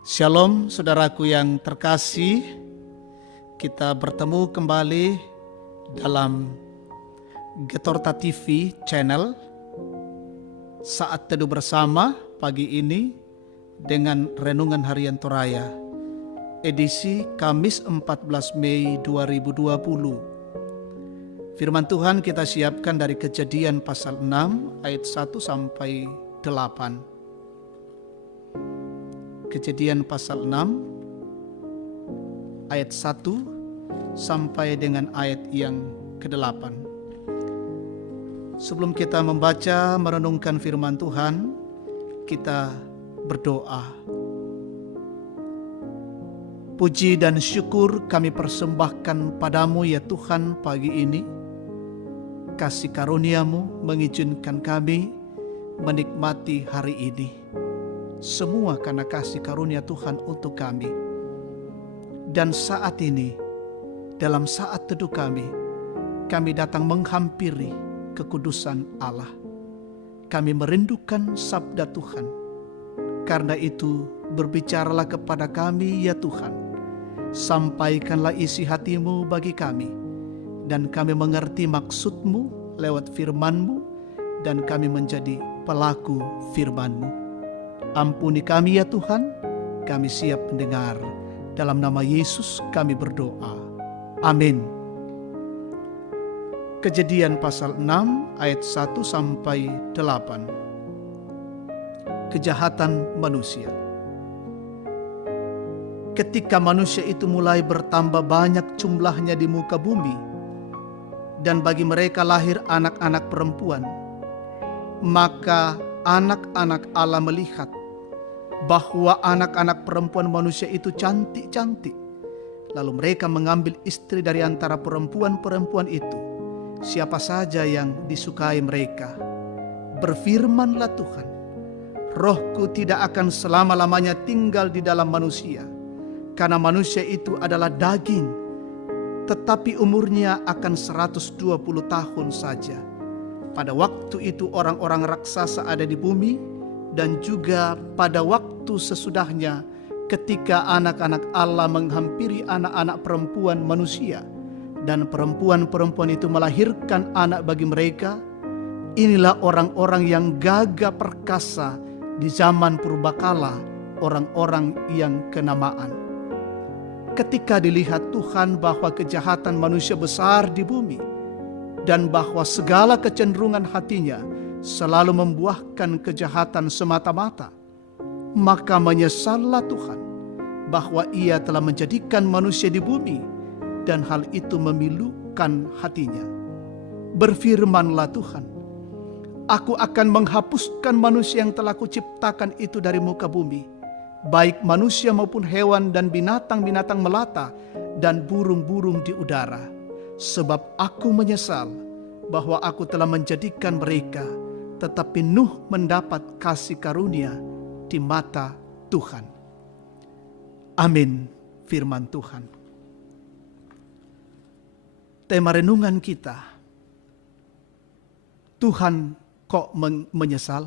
Shalom saudaraku yang terkasih, kita bertemu kembali dalam Getorta TV channel Saat Teduh Bersama pagi ini dengan Renungan Harian Toraya edisi Kamis 14 Mei 2020. Firman Tuhan kita siapkan dari Kejadian pasal 6 ayat 1 sampai 8. Kejadian pasal 6 ayat 1 sampai dengan ayat yang ke-8. Sebelum kita membaca merenungkan firman Tuhan, kita berdoa. Puji dan syukur kami persembahkan padamu ya Tuhan pagi ini. Kasih karunia-Mu mengizinkan kami menikmati hari ini. Semua karena kasih karunia Tuhan untuk kami. Dan saat ini, dalam saat teduh kami datang menghampiri kekudusan Allah. Kami merindukan sabda Tuhan. Karena itu, berbicaralah kepada kami ya Tuhan. Sampaikanlah isi hati-Mu bagi kami. Dan kami mengerti maksud-Mu lewat firman-Mu. Dan kami menjadi pelaku firman-Mu. Ampuni kami ya Tuhan, kami siap mendengar. Dalam nama Yesus kami berdoa. Amin. Kejadian pasal 6 ayat 1 sampai 8. Kejahatan manusia. Ketika manusia itu mulai bertambah banyak jumlahnya di muka bumi, dan bagi mereka lahir anak-anak perempuan, maka anak-anak Allah melihat bahwa anak-anak perempuan manusia itu cantik-cantik. Lalu mereka mengambil istri dari antara perempuan-perempuan itu, siapa saja yang disukai mereka. Berfirmanlah Tuhan, Rohku tidak akan selama-lamanya tinggal di dalam manusia, karena manusia itu adalah daging, tetapi umurnya akan 120 tahun saja. Pada waktu itu orang-orang raksasa ada di bumi, dan juga pada waktu sesudahnya ketika anak-anak Allah menghampiri anak-anak perempuan manusia, dan perempuan-perempuan itu melahirkan anak bagi mereka. Inilah orang-orang yang gagah perkasa di zaman purbakala, orang-orang yang kenamaan. Ketika dilihat Tuhan bahwa kejahatan manusia besar di bumi, dan bahwa segala kecenderungan hatinya selalu membuahkan kejahatan semata-mata, maka menyesallah Tuhan bahwa Ia telah menjadikan manusia di bumi, dan hal itu memilukan hatinya. Berfirmanlah Tuhan, Aku akan menghapuskan manusia yang telah Kuciptakan itu dari muka bumi, baik manusia maupun hewan dan binatang-binatang melata dan burung-burung di udara, sebab Aku menyesal bahwa Aku telah menjadikan mereka. Tetapi Nuh mendapat kasih karunia di mata Tuhan. Amin. Firman Tuhan. Tema renungan kita, Tuhan kok menyesal?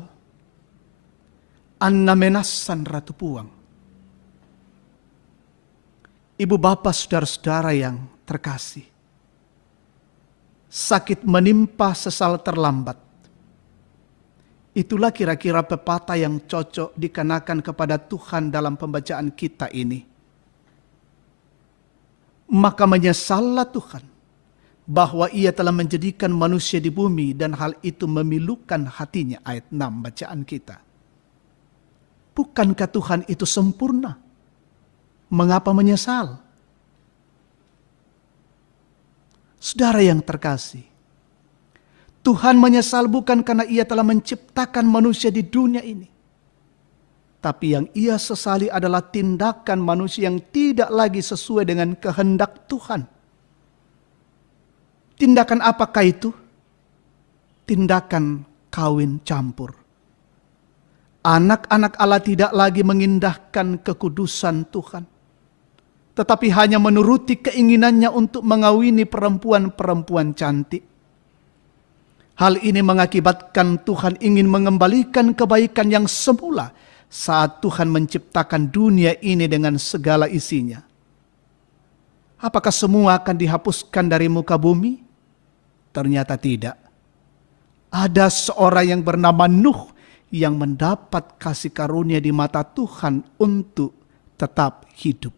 Anna menasan Ratu Puang. Ibu bapak saudara-saudara yang terkasih, sakit menimpa sesal terlambat. Itulah kira-kira pepatah yang cocok dikenakan kepada Tuhan dalam pembacaan kita ini. Maka menyesallah Tuhan bahwa Ia telah menjadikan manusia di bumi, dan hal itu memilukan hatinya. Ayat 6 bacaan kita. Bukankah Tuhan itu sempurna? Mengapa menyesal? Saudara yang terkasih, Tuhan menyesal bukan karena Ia telah menciptakan manusia di dunia ini. Tapi yang Ia sesali adalah tindakan manusia yang tidak lagi sesuai dengan kehendak Tuhan. Tindakan apakah itu? Tindakan kawin campur. Anak-anak Allah tidak lagi mengindahkan kekudusan Tuhan, tetapi hanya menuruti keinginannya untuk mengawini perempuan-perempuan cantik. Hal ini mengakibatkan Tuhan ingin mengembalikan kebaikan yang semula saat Tuhan menciptakan dunia ini dengan segala isinya. Apakah semua akan dihapuskan dari muka bumi? Ternyata tidak. Ada seorang yang bernama Nuh yang mendapat kasih karunia di mata Tuhan untuk tetap hidup.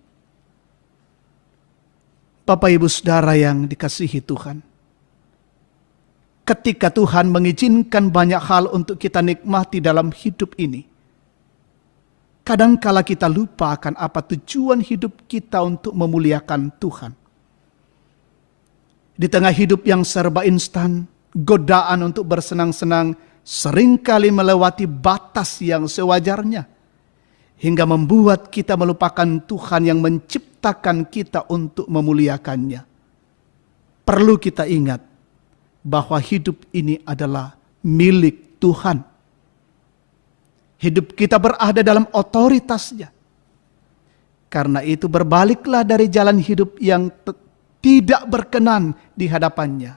Bapak Ibu Saudara yang dikasihi Tuhan, ketika Tuhan mengizinkan banyak hal untuk kita nikmati dalam hidup ini, kadangkala kita lupa akan apa tujuan hidup kita untuk memuliakan Tuhan. Di tengah hidup yang serba instan, godaan untuk bersenang-senang seringkali melewati batas yang sewajarnya, hingga membuat kita melupakan Tuhan yang menciptakan kita untuk memuliakannya. Perlu kita ingat bahwa hidup ini adalah milik Tuhan. Hidup kita berada dalam otoritasnya. Karena itu berbaliklah dari jalan hidup yang tidak berkenan di hadapannya,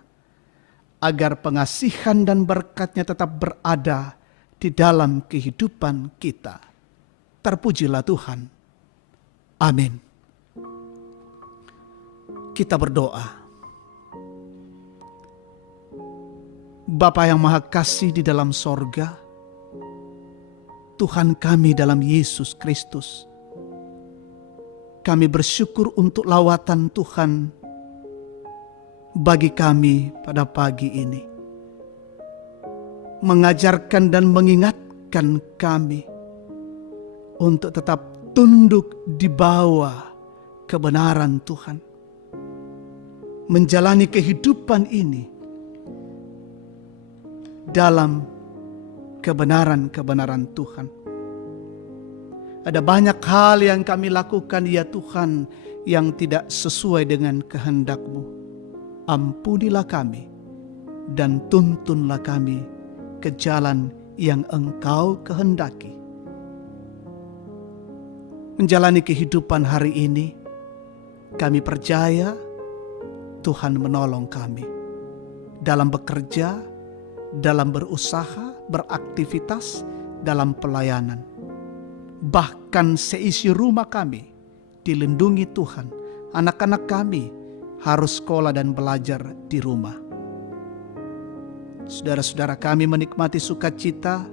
agar pengasihan dan berkat-Nya tetap berada di dalam kehidupan kita. Terpujilah Tuhan. Amin. Kita berdoa. Bapa yang Maha Kasih di dalam sorga, Tuhan kami dalam Yesus Kristus, kami bersyukur untuk lawatan Tuhan bagi kami pada pagi ini, mengajarkan dan mengingatkan kami untuk tetap tunduk di bawah kebenaran Tuhan, menjalani kehidupan ini dalam kebenaran-kebenaran Tuhan. Ada banyak hal yang kami lakukan ya Tuhan yang tidak sesuai dengan kehendak-Mu. Ampunilah kami dan tuntunlah kami ke jalan yang Engkau kehendaki. Menjalani kehidupan hari ini, kami percaya Tuhan menolong kami dalam bekerja, dalam berusaha, beraktivitas, dalam pelayanan. Bahkan seisi rumah kami dilindungi Tuhan. Anak-anak kami harus sekolah dan belajar di rumah. Saudara-saudara kami menikmati sukacita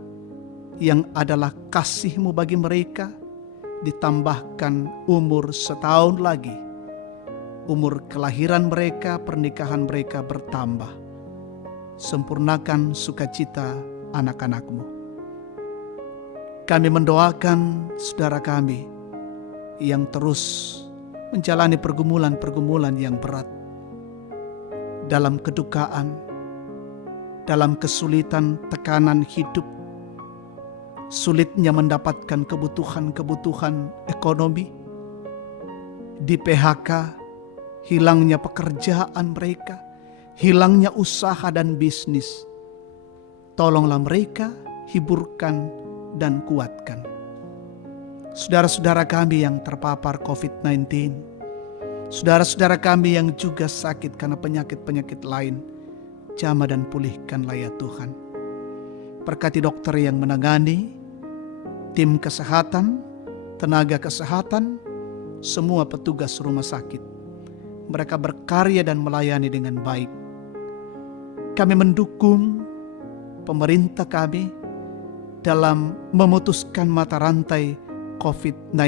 yang adalah kasih-Mu bagi mereka, ditambahkan umur setahun lagi. Umur kelahiran mereka, pernikahan mereka bertambah. Sempurnakan sukacita anak-anak-Mu. Kami mendoakan saudara kami yang terus menjalani pergumulan-pergumulan yang berat, dalam kedukaan, dalam kesulitan, tekanan hidup, sulitnya mendapatkan kebutuhan-kebutuhan ekonomi, di PHK, hilangnya pekerjaan mereka, hilangnya usaha dan bisnis. Tolonglah mereka, hiburkan dan kuatkan. Saudara-saudara kami yang terpapar COVID-19, saudara-saudara kami yang juga sakit karena penyakit-penyakit lain, jamah dan pulihkanlah ya Tuhan. Berkati dokter yang menangani, tim kesehatan, tenaga kesehatan, semua petugas rumah sakit. Mereka berkarya dan melayani dengan baik. Kami mendukung pemerintah kami dalam memutuskan mata rantai COVID-19.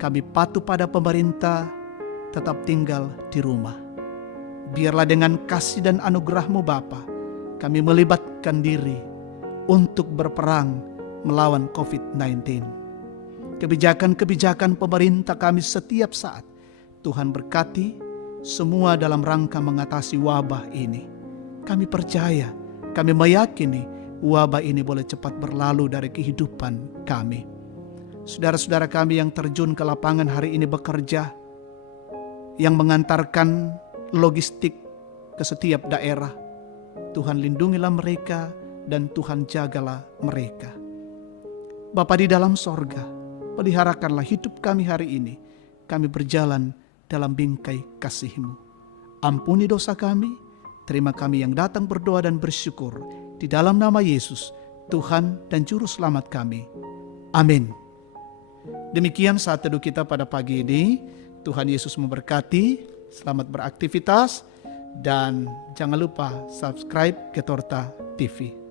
Kami patuh pada pemerintah, tetap tinggal di rumah. Biarlah dengan kasih dan anugerah-Mu Bapa, kami melibatkan diri untuk berperang melawan COVID-19. Kebijakan-kebijakan pemerintah kami setiap saat, Tuhan berkati semua dalam rangka mengatasi wabah ini. Kami percaya, kami meyakini wabah ini boleh cepat berlalu dari kehidupan kami. Saudara-saudara kami yang terjun ke lapangan hari ini bekerja, yang mengantarkan logistik ke setiap daerah, Tuhan lindungilah mereka dan Tuhan jagalah mereka. Bapa di dalam sorga, peliharakanlah hidup kami hari ini. Kami berjalan dalam bingkai kasih-Mu. Ampuni dosa kami, Terima kami yang datang berdoa dan bersyukur di dalam nama Yesus, Tuhan dan Juru Selamat kami. Amin. Demikian saat teduh kita pada pagi ini. Tuhan Yesus memberkati. Selamat beraktivitas. Dan jangan lupa subscribe Ketorta TV.